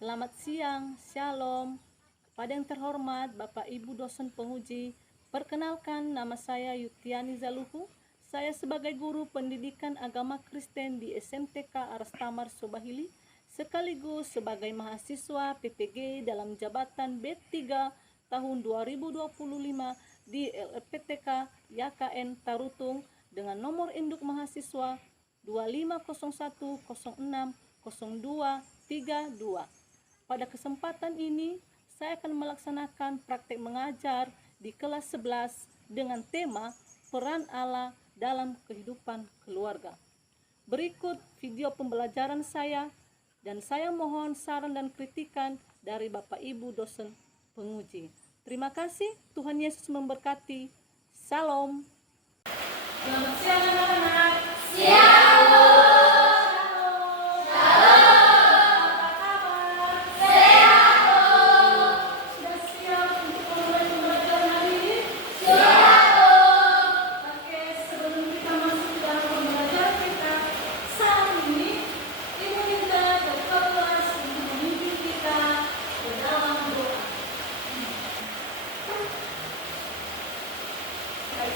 Selamat siang, Shalom. Kepada yang terhormat Bapak Ibu dosen penguji, perkenalkan nama saya Yutiani Zaluhu. Saya sebagai guru pendidikan agama Kristen di SMTK Arastamar Sobahili, sekaligus sebagai mahasiswa PPG dalam jabatan B3 tahun 2025 di LPTK YKN Tarutung dengan nomor induk mahasiswa 2501060232. Pada kesempatan ini, saya akan melaksanakan praktek mengajar di kelas 11 dengan tema peran Allah dalam kehidupan keluarga. Berikut video pembelajaran saya, dan saya mohon saran dan kritikan dari Bapak Ibu dosen penguji. Terima kasih, Tuhan Yesus memberkati. Salam. Selamat siang anak-anak. Siang.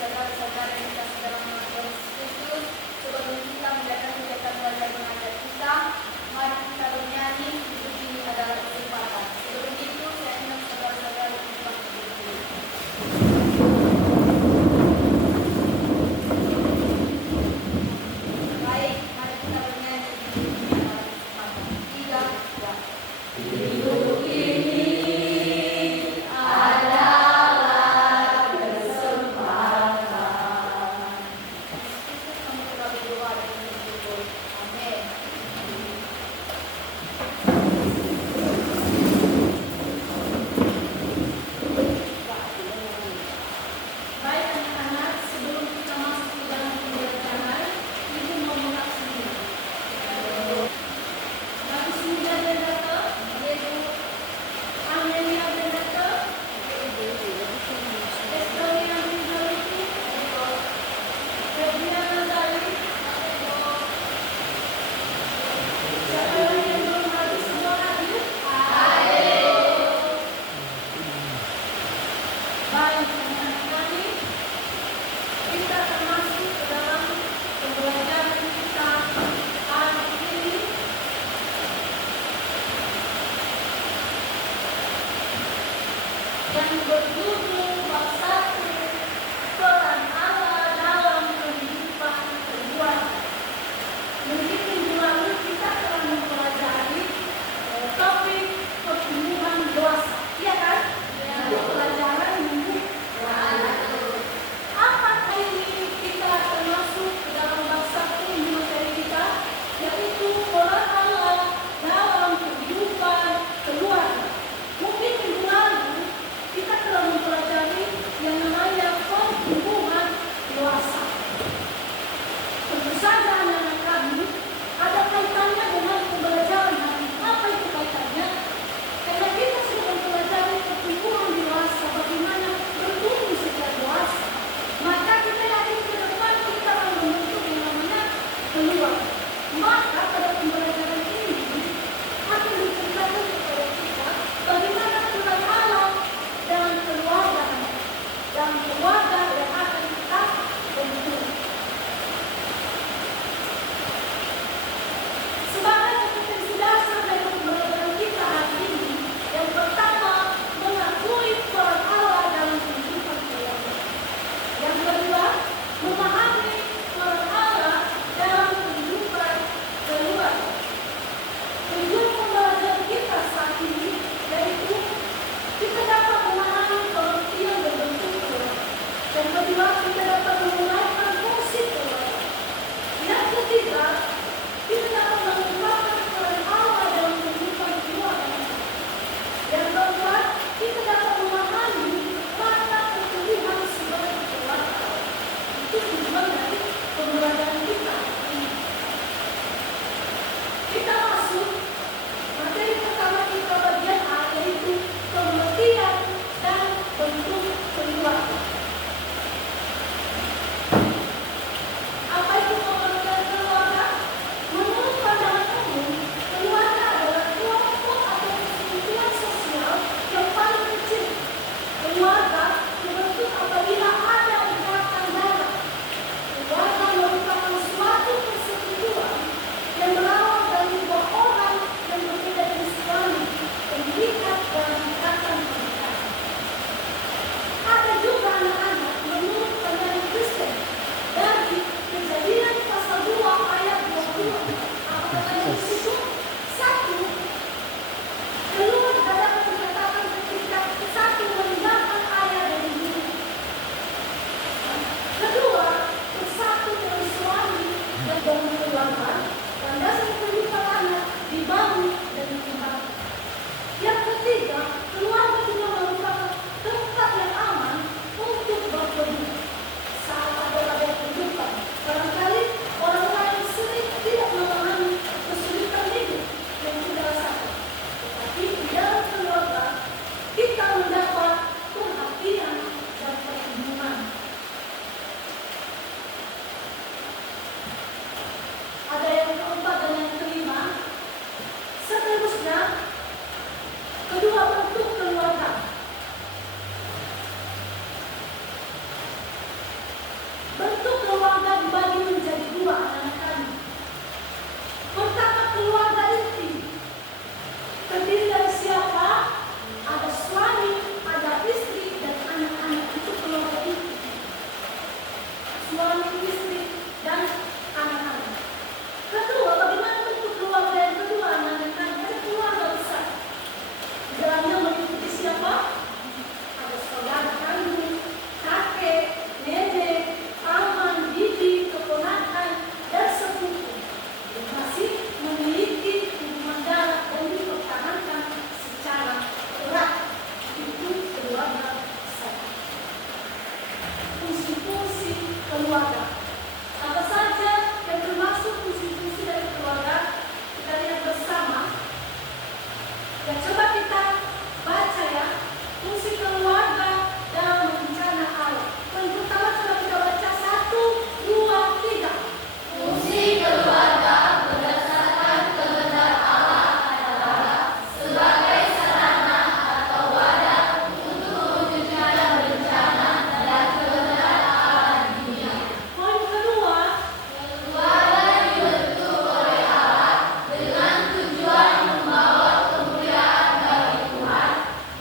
Saudara-saudara yang kita sedang menonton Kristus, sebelum kita menjalankan kegiatan belajar mengajar kita, mari kita bernyanyi. Ini adalah kesempatan. Sebelum itu, saya ingin saudara-saudara untuk berdiri. Baik, mari kita bernyanyi. Ini adalah kesempatan. 3, 2. Hidup ini yang berjudul bab 1, peran Allah dalam kehidupan keluarga. Mungkin minggu lalu kita telah mempelajari topik pertumbuhan dewasa, iya kan? Pelajaran minggu lalu. Apakah ini kita termasuk ke dalam bab 1 di materi kita, yaitu peran Allah dalam kehidupan keluarga. Mungkin minggu lalu kita telah mempelajari yang namanya Seterusnya, kedua bentuk keluarga. Bentuk keluarga dibagi menjadi dua anak-anak kami. Pertama, keluarga inti. Terdiri dari siapa? Ada suami, ada istri, dan anak-anak. Itu keluarga inti. Suami, istri, dan anak-anak. Kedua, bagaimana bentuk keluarga yang kedua anak-anak kami? Ada keluarga besar. Di dalamnya meliputi siapa? Ada saudara kandung, kakek, nenek, paman, bibi, keponakan, dan sepupu. Yang masih memiliki hubungan darah dan dipertahankan secara erat. Itu keluarga besar. Fungsi-fungsi keluarga. Apa saja yang termasuk fungsi-fungsi dari keluarga? Kita lihat bersama. Dan coba kita baca ya, fungsi keluarga dalam bencana alam. Yang pertama coba kita baca 1, 2, 3. Fungsi keluarga berdasarkan kehendak Allah adalah sebagai sarana atau wadah untuk mewujudkan rencana dan kehendak Allah di dunia. Poin kedua, Keluarga dibentuk oleh Allah dengan tujuan membawa kemuliaan bagi Tuhan,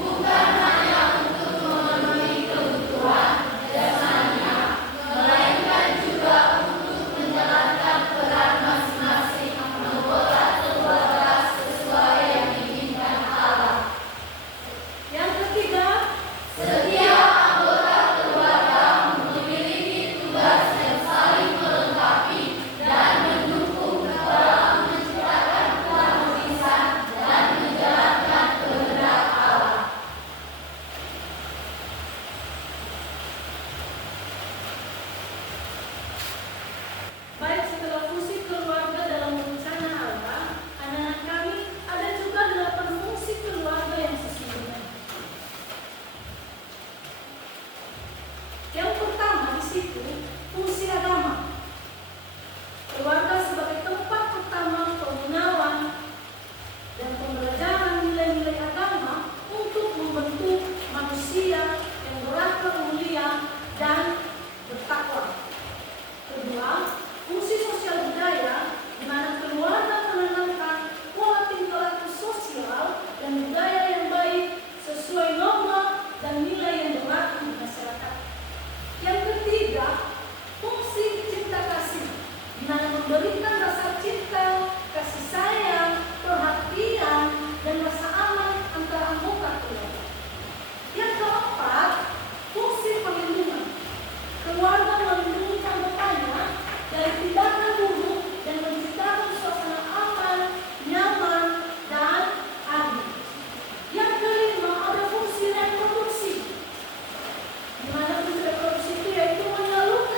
bukan hanya untuk memenuhi kebutuhan jasmania, melainkan juga untuk menjalankan peran masing-masing anggota keluarga sesuai yang diinginkan Allah. yang ketiga, Setiap anggota keluarga memiliki tugas yang saling melengkapi dan mendukung dalam menciptakan keharmonisan dan menjalankan kehendak Allah. baik setelah fungsi keluarga dalam bencana alam, anak-anak kami ada juga 8 fungsi keluarga yang sesungguhnya. Yang pertama di situ, fungsi agama. Keluarga sebagai tempat pertama pengenalan dan pembelajaran nilai-nilai agama untuk membentuk manusia yang berakhlak mulia dan bertakwa. Kedua, fungsi sosial budaya, di mana keluarga menanamkan pola tingkah laku sosial dan budaya yang baik sesuai norma dan nilai yang berlaku di masyarakat. Yang ketiga, fungsi cinta kasih, di mana memberikan rasa cinta, kasih sayang, perhatian, dan rasa aman antara anggota keluarga. Yang keempat, fungsi perlindungan. Keluarga melindungi anggotanya dari tindakan buruk dan menciptakan suasana aman, nyaman, dan adil. Yang kelima, ada fungsi reproduksi, di mana fungsi reproduksi itu yaitu menyalurkan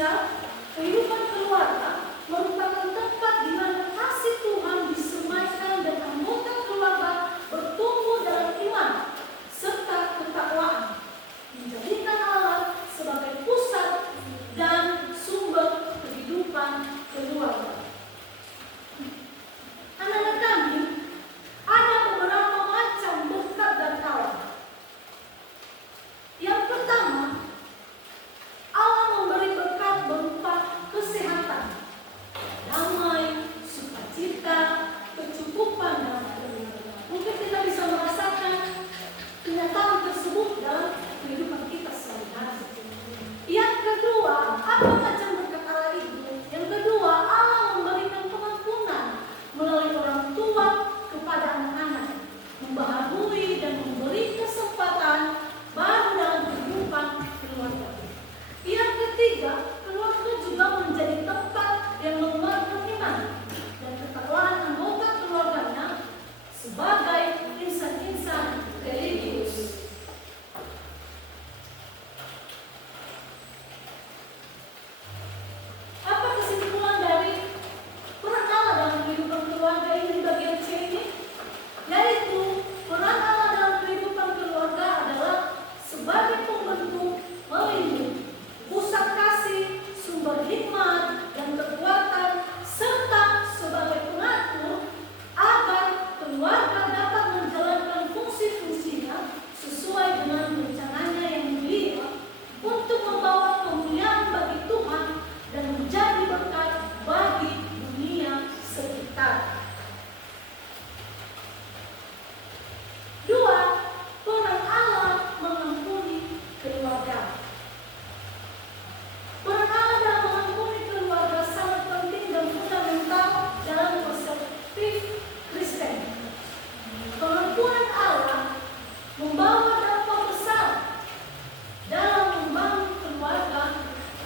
Indonesia, kehidupan keluarga merupakan tempat di mana kasih Tuhan disemaikan dan anggota keluarga bertumbuh dalam iman serta ketakwaan, menjadikan Allah sebagai pusat dan sumber kehidupan keluarga. Anak-anak kami, ada beberapa macam berkat dan kawan. Yang pertama, Allah memberi berkat berupa kesehatan, damai, sukacita, kecukupan dalam keluarga. Mungkin kita bisa merasakan kenyataan tersebut dalam kehidupan kita sehari-hari. Yang kedua, apa macam berkat Allah itu? Yang kedua, Allah memberikan pengampunan melalui orang tua kepada anak-anak, membaharui dan memberi kesempatan baru dalam kehidupan keluarga. Yang ketiga, keluarga juga menjadi tempat yang menguatkan iman dan ketakwaan anggota keluarganya sebagai insan-insan religius. Apa kesimpulan dari peran Allah dalam kehidupan keluarga ini di bagian C ini? Yaitu peran Allah dalam kehidupan keluarga adalah sebagai pembentuk, melindungi, pusat kasih, sumber hikmat dan kekuatan, serta sebagai pengatur agar keluarga dapat menjalankan fungsi-fungsinya sesuai dengan rencananya yang mulia untuk membawa kemuliaan bagi Tuhan dan menjadi berkat bagi dunia sekitar. Dua, peran Allah mengampuni keluarga. Peran Allah dalam mengampuni keluarga sangat penting dan fundamental dalam perspektif Kristen. Pengampunan Allah membawa dampak besar dalam membangun keluarga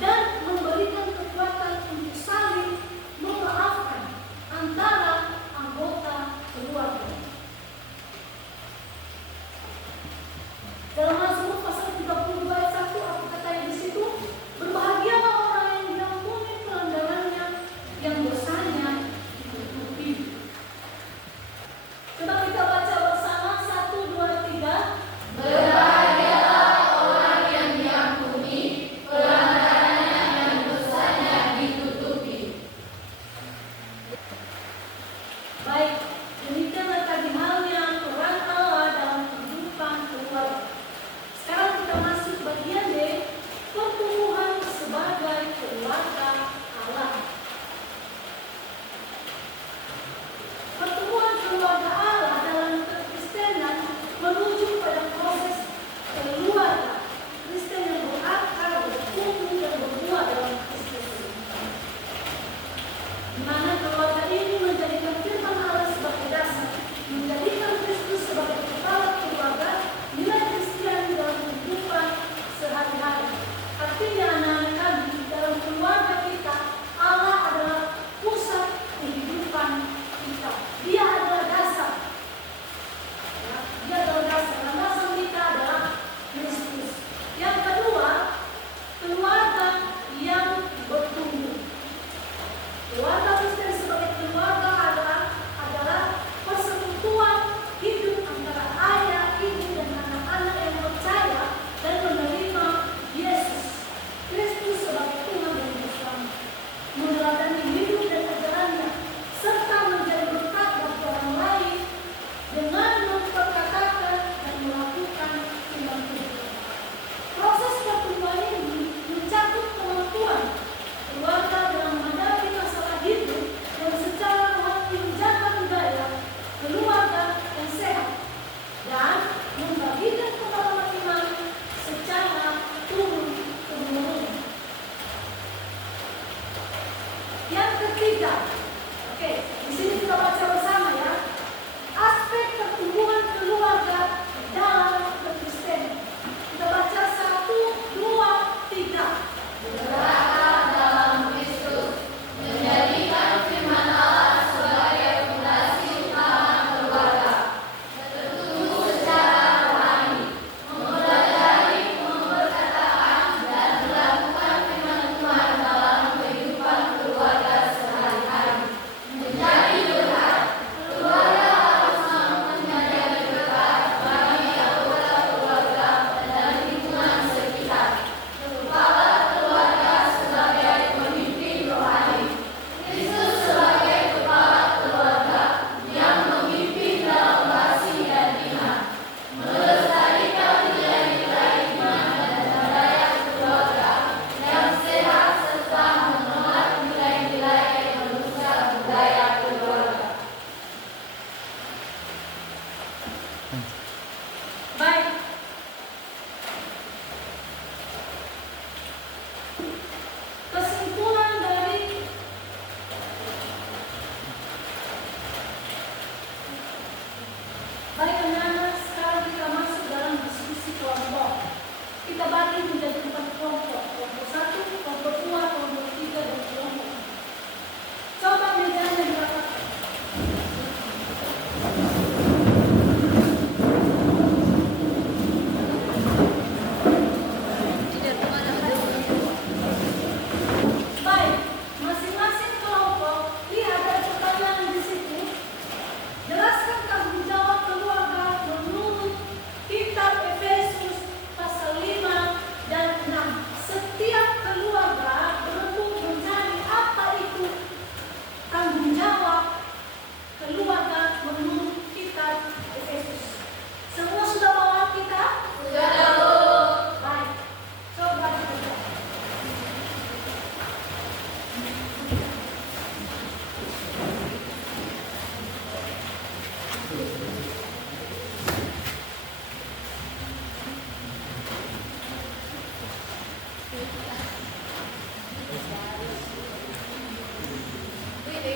dan memberikan kekuatan untuk saling memaafkan antara anggota keluarga. Dalam Mazmur pasal 32 ayat 1 apa katanya di situ? Berbahagialah orang yang diampuni pelanggarannya, yang dosanya ditutupi. Coba kita baca bersama 1, 2, 3. Berbahagialah orang yang diampuni pelanggarannya dan dosanya ditutupi. Baik, demikianlah tadi halnya peran Allah dalam kehidupan keluarga. Sekarang kita masuk bagian D, pertumbuhan sebagai keluarga Allah. Pertumbuhan keluarga Allah dalam kekristenan menuju pada proses keluarga Kristen yang berakar, bertumbuh dan berbuah dalam Kristus. Di mana keluarga ini menjadikan firman Allah sebagai dasar, menjadikan Kristus sebagai kepala keluarga, nilai Kristiani dalam kehidupan sehari-hari. Artinya anak-anak kami, dalam keluarga kita, Allah adalah pusat kehidupan kita. Dia adalah dasar. Ya, dia adalah dasar. Landasan kita adalah Kristus. Yang kedua, keluarga yang bertumbuh. Keluarga Kristen sebagai keluarga adalah persekutuan hidup antara ayah, ibu, dan anak-anak yang percaya dan menerima Yesus Kristus sebagai Tuhan dan Juru Selamat, meneladani hidup dan ajarannya, serta menjadi berkat bagi orang lain dengan memperkatakan dan melakukan firman Tuhan. Proses pertumbuhan ini mencakup kemampuan keluarga dalam menghadapi masalah hidup yang secara rohani menjaga budaya keluarga yang sehat dan membagikan pengalaman iman secara turun-temurun. Yang ketiga, oke, di sini kita baca bersama ya. Aspek pertumbuhan keluarga dalam kekristenan. Kita baca 1, 2, 3. Berakar dalam Kristus, menjadikan firman Allah sebagai fondasi utama keluarga. Bertumbuh secara rohani, mempelajari, memperkatakan, dan melakukan firman Tuhan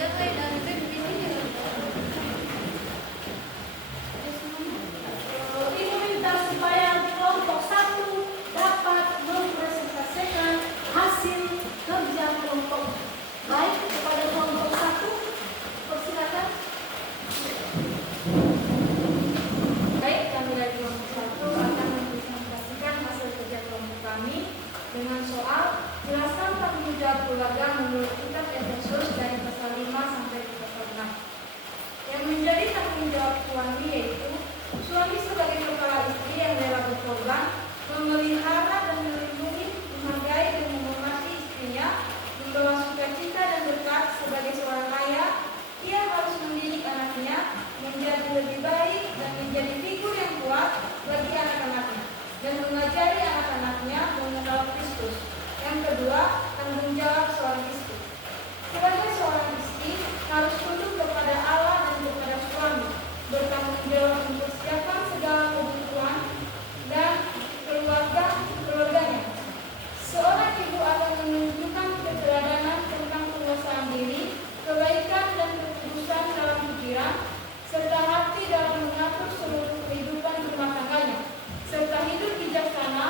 Ibu minta supaya kelompok 1 dapat mempresentasikan hasil kerja kelompok. Baik, kepada kelompok 1, persilakan. Baik, kami dari kelompok 1 akan mempresentasikan hasil kerja kelompok kami dengan soal jelaskan tanggung jawab keluarga menurut kitab Efesus dari pasal 5 sampai pasal 6. Yang menjadi tanggung jawab suami yaitu suami sebagai kepala istri yang rela berkorban, memelihara dan melindungi, menghargai dan menghormati istrinya, membawa sukacita dan berkat sebagai seorang ayah. Ia harus mendidik anaknya menjadi lebih baik dan menjadi figur yang kuat bagi anak-anaknya dan mengajari anak-anaknya mengenal Kristus. Yang kedua, tanggung jawab seorang istri. Sebagai seorang istri harus tunduk kepada Allah dan kepada suami, bertanggung jawab mempersiapkan segala kebutuhan dan keluarganya. Seorang ibu akan menunjukkan keteladanan tentang penguasaan diri, kebaikan dan kekudusan dalam pikiran, serta hati dalam mengatur seluruh kehidupan rumah tangganya, serta hidup bijaksana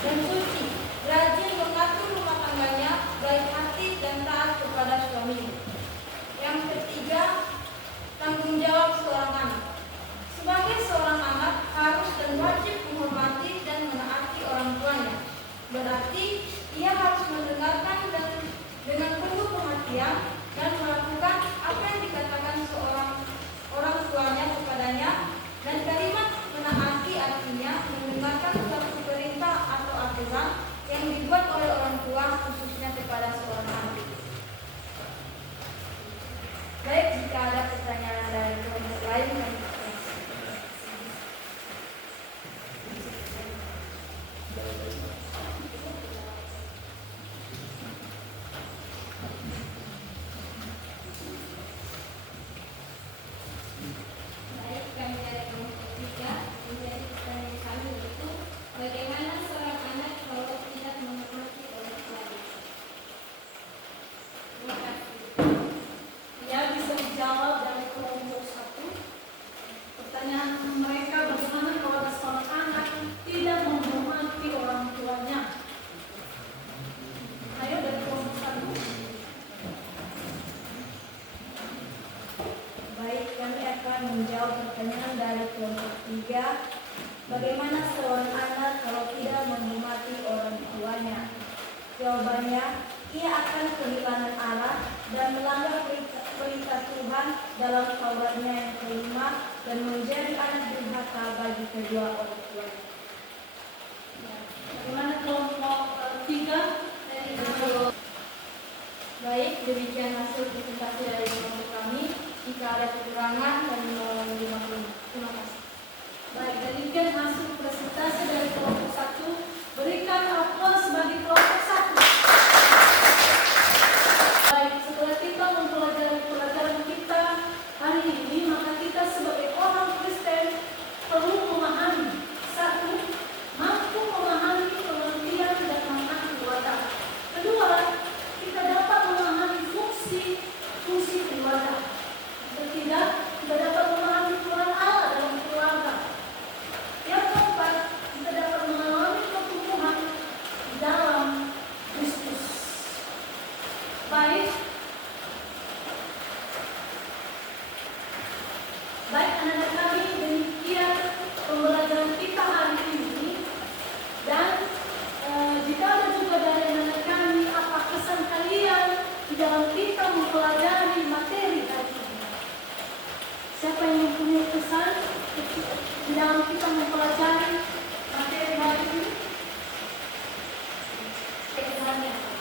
dan suci, rajin mengatur rumah tangganya, baik hati dan taat kepada suaminya. Yang ketiga, tanggung jawab seorang anak. Sebagai seorang anak harus dan wajib menghormati dan menaati orang tuanya. Berarti ia harus mendengarkan dan dengan penuh perhatian dan melakukan apa yang dikatakan orang tuanya kepadanya, dan kalimat menaati artinya mendengarkan suatu perintah atau aturan yang dibuat oleh orang tua khususnya kepada seorang anak. Baik, jika ada pertanyaan dari kelompok lain, kami bagaimana seorang anak kalau tidak menghormati orang tuanya? Terima kasih. Ya, bisa dijawab dari kelompok 1. Pertanyaan mereka, bagaimana kalau ada seorang anak tidak menghormati orang tuanya? Ayo dari kelompok 1. Baik, kami akan menjawab pertanyaan dari kelompok 3. Bagaimana seorang anak kalau tidak menghormati orang tuanya? Jawabannya, ia akan kehilangan arah dan melanggar perintah Tuhan dalam Tauratnya yang kelima dan menjadi anak durhaka bagi kedua orang tuanya. Bagaimana kelompok 3? Baik, demikian hasil presentasi dari kelompok kami. Jika ada kekurangan, kami mohon dimaklumi. Terima kasih. Baik, demikian hasil presentasi dari kelompok 1. Berikan aplaus bagi kelompok 1. Baik, setelah kita mempelajari pelajaran kita hari ini, maka kita sebagai orang Kristen perlu memahami. 1. Mampu memahami pengertian dan makna keluarga. 2. Kita dapat memahami fungsi keluarga. Ketiga, kita dapat memahami peran Allah dalam keluarga. Yang keempat, kita dapat mengalami pertumbuhan dalam Kristus. Baik, anak-anak kami, demikian pembelajaran kita hari ini. Dan jika ada juga dari anak kami, apa kesan kalian di dalam kita mempelajari materi hari ini? Siapa yang mempunyai kesan di dalam kita mempelajari materi hari ini? Kesannya.